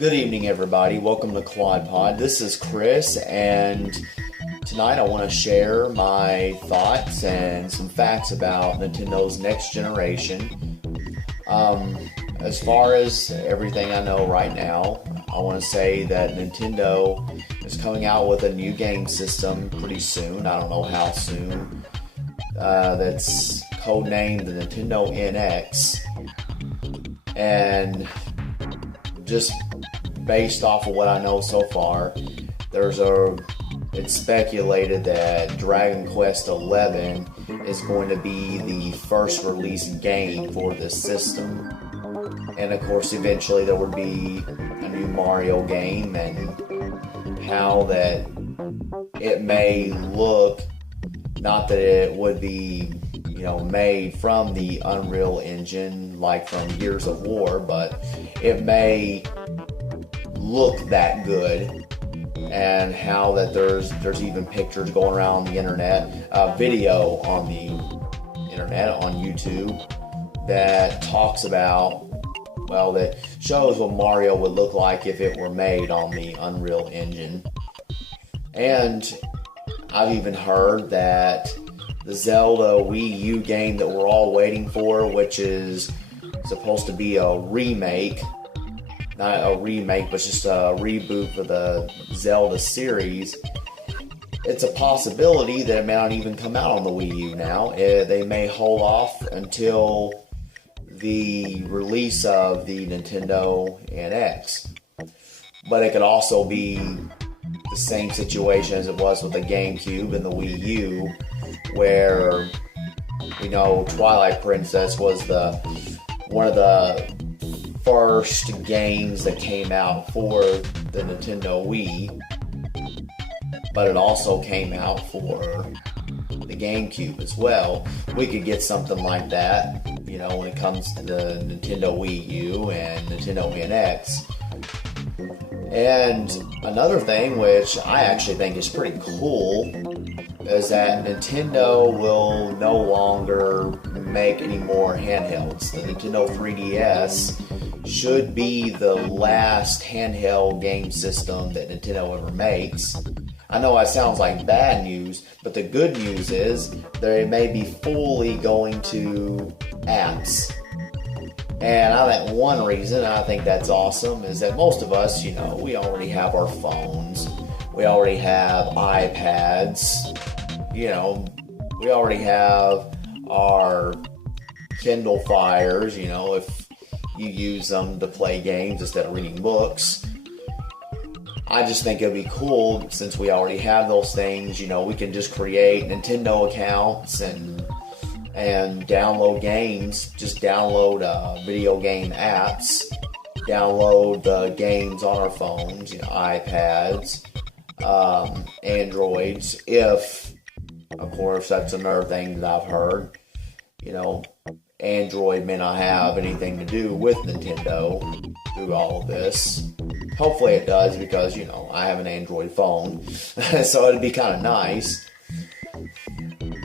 Good evening, everybody. Welcome to Quad Pod. This is Chris, and tonight I want to share my thoughts and some facts about Nintendo's next generation. As far as everything I know right now, I want to say that Nintendo is coming out with a new game system pretty soon. I don't know how soon. That's codenamed the Nintendo NX. And just based off of what I know so far, it's speculated that Dragon Quest XI is going to be the first release game for this system. And of course, eventually there would be a new Mario game, and how that it may look, not that it would be, made from the Unreal Engine like from Gears of War, but it may look that good, and how that there's even pictures going around the internet, video on the internet on YouTube that talks about, that shows what Mario would look like if it were made on the Unreal Engine. And I've even heard that the Zelda Wii U game that we're all waiting for, which is supposed to be a remake, not a remake, but just a reboot for the Zelda series, it's a possibility that it may not even come out on the Wii U now. They may hold off until the release of the Nintendo NX. But it could also be the same situation as it was with the GameCube and the Wii U, where Twilight Princess was one of the first games that came out for the Nintendo Wii, but it also came out for the GameCube as well. We could get something like that, when it comes to the Nintendo Wii U and Nintendo NX. And another thing, which I actually think is pretty cool, is that Nintendo will no longer make any more handhelds. The Nintendo 3DS should be the last handheld game system that Nintendo ever makes. I know it sounds like bad news, but the good news is they may be fully going to apps. And one reason I think that's awesome is that most of us, we already have our phones, we already have iPads, we already have our Kindle Fires, if you use them to play games instead of reading books. I just think it'd be cool, since we already have those things, we can just create Nintendo accounts and download games. Just download video game apps, download the games on our phones, iPads, Androids, if, of course, that's another thing that I've heard, Android may not have anything to do with Nintendo through all of this. Hopefully it does, because, I have an Android phone, so it'd be kind of nice.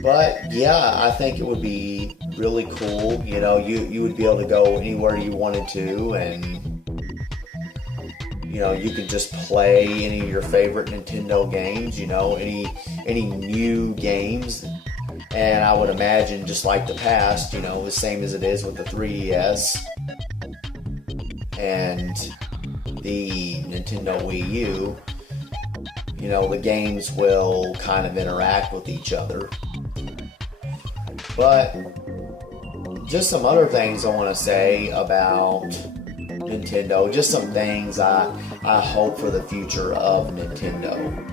But, yeah, I think it would be really cool. You would be able to go anywhere you wanted to, and, you could just play any of your favorite Nintendo games, any new games. And I would imagine, just like the past, the same as it is with the 3DS and the Nintendo Wii U, the games will kind of interact with each other. But just some other things I want to say about Nintendo, just some things I hope for the future of Nintendo.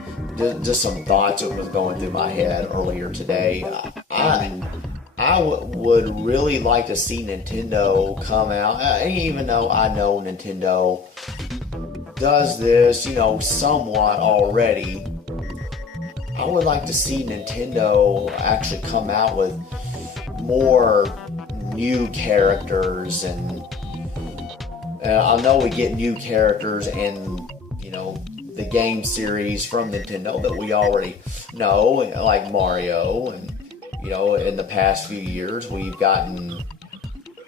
Just some thoughts that was going through my head earlier today. I would really like to see Nintendo come out, even though I know Nintendo does this, somewhat already. I would like to see Nintendo actually come out with more new characters, and I know we get new characters in, the game series from Nintendo that we already know, like Mario, and, in the past few years we've gotten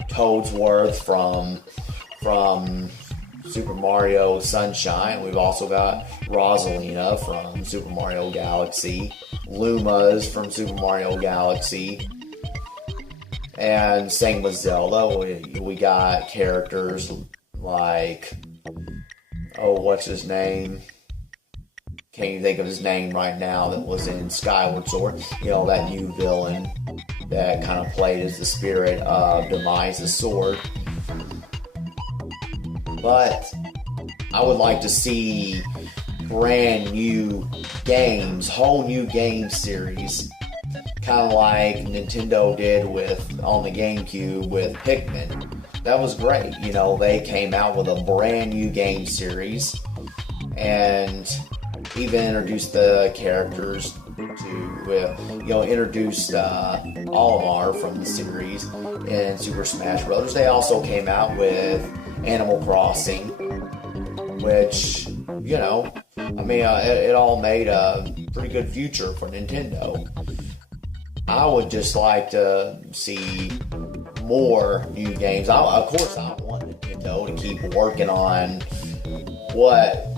Toadsworth from Super Mario Sunshine. We've also got Rosalina from Super Mario Galaxy, Lumas from Super Mario Galaxy, and same with Zelda. We got characters like, oh, what's his name? Can't even think of his name right now, that was in Skyward Sword. You know, that new villain that kind of played as the spirit of Demise's sword. But I would like to see brand new games, whole new game series, kind of like Nintendo did on the GameCube with Pikmin. That was great. You know, they came out with a brand new game series and even introduced the characters introduced Olimar from the series in Super Smash Bros. They also came out with Animal Crossing, which, it all made a pretty good future for Nintendo. I would just like to see more new games. Of course, I want Nintendo to keep working on what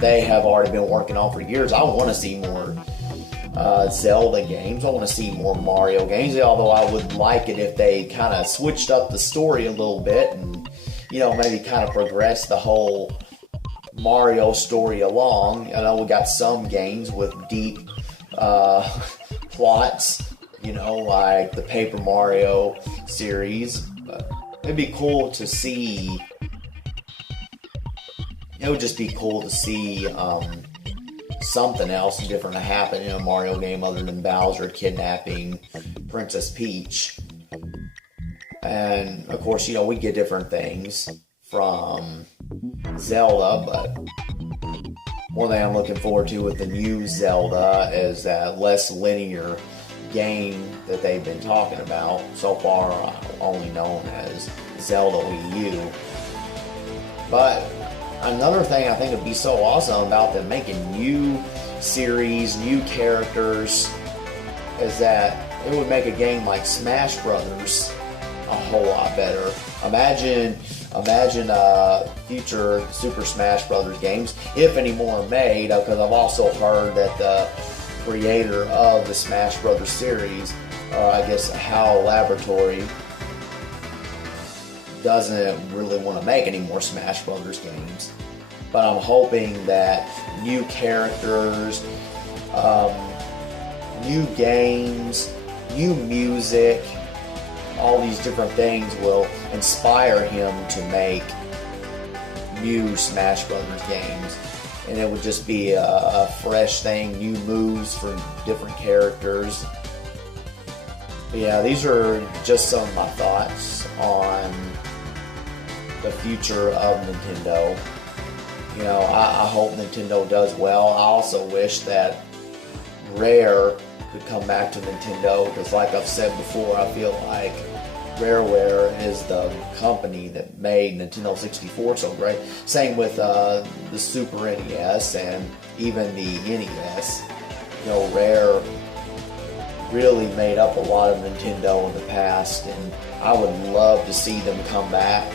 they have already been working on for years. I want to see more Zelda games. I want to see more Mario games, although I would like it if they kind of switched up the story a little bit and, maybe kind of progress the whole Mario story along. I know we got some games with deep plots, like the Paper Mario series. But it'd be cool to see. It would just be cool to see something else different to happen in a Mario game other than Bowser kidnapping Princess Peach. And of course, we get different things from Zelda, but one thing I'm looking forward to with the new Zelda is that less linear game that they've been talking about. So far, only known as Zelda Wii U. But another thing I think would be so awesome about them making new series, new characters, is that it would make a game like Smash Brothers a whole lot better. Imagine future Super Smash Brothers games, if any more are made, because I've also heard that the creator of the Smash Brothers series, HAL Laboratory, doesn't really want to make any more Smash Brothers games. But I'm hoping that new characters, new games, new music, all these different things will inspire him to make new Smash Brothers games. And it would just be a fresh thing, new moves for different characters. But yeah, these are just some of my thoughts on the future of Nintendo. I hope Nintendo does well. I also wish that Rare could come back to Nintendo, because like I've said before, I feel like Rareware is the company that made Nintendo 64 so great. Same with the Super NES and even the NES. Rare really made up a lot of Nintendo in the past, and I would love to see them come back.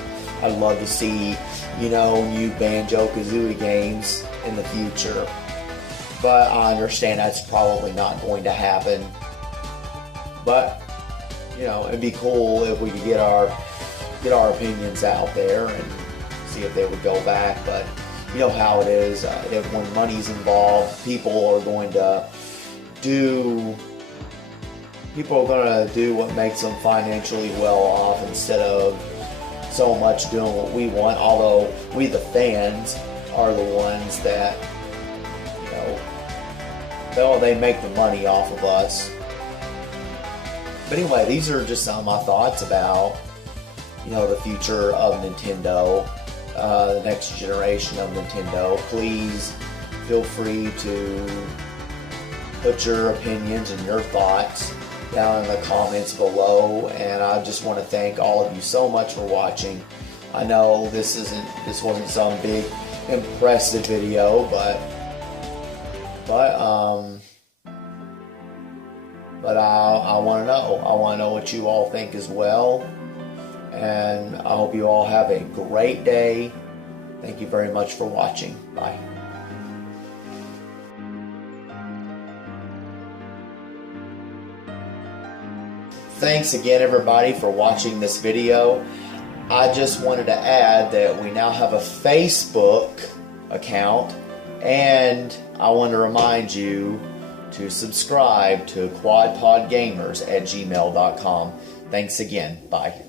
I'd love to see, new Banjo-Kazooie games in the future. But I understand that's probably not going to happen. But, it'd be cool if we could get our opinions out there and see if they would go back. But you know how it is. When money's involved, people are going to do what makes them financially well off, instead of so much doing what we want. Although we, the fans, are the ones that, they make the money off of us. But anyway, these are just some of my thoughts about, the future of Nintendo, the next generation of Nintendo. Please feel free to put your opinions and your thoughts down in the comments below. And I just want to thank all of you so much for watching. I know this wasn't some big impressive video, but I want to know. I want to know what you all think as well. And I hope you all have a great day. Thank you very much for watching. Bye. Thanks again, everybody, for watching this video. I just wanted to add that we now have a Facebook account, and I want to remind you to subscribe to quadpodgamers@gmail.com. Thanks again. Bye.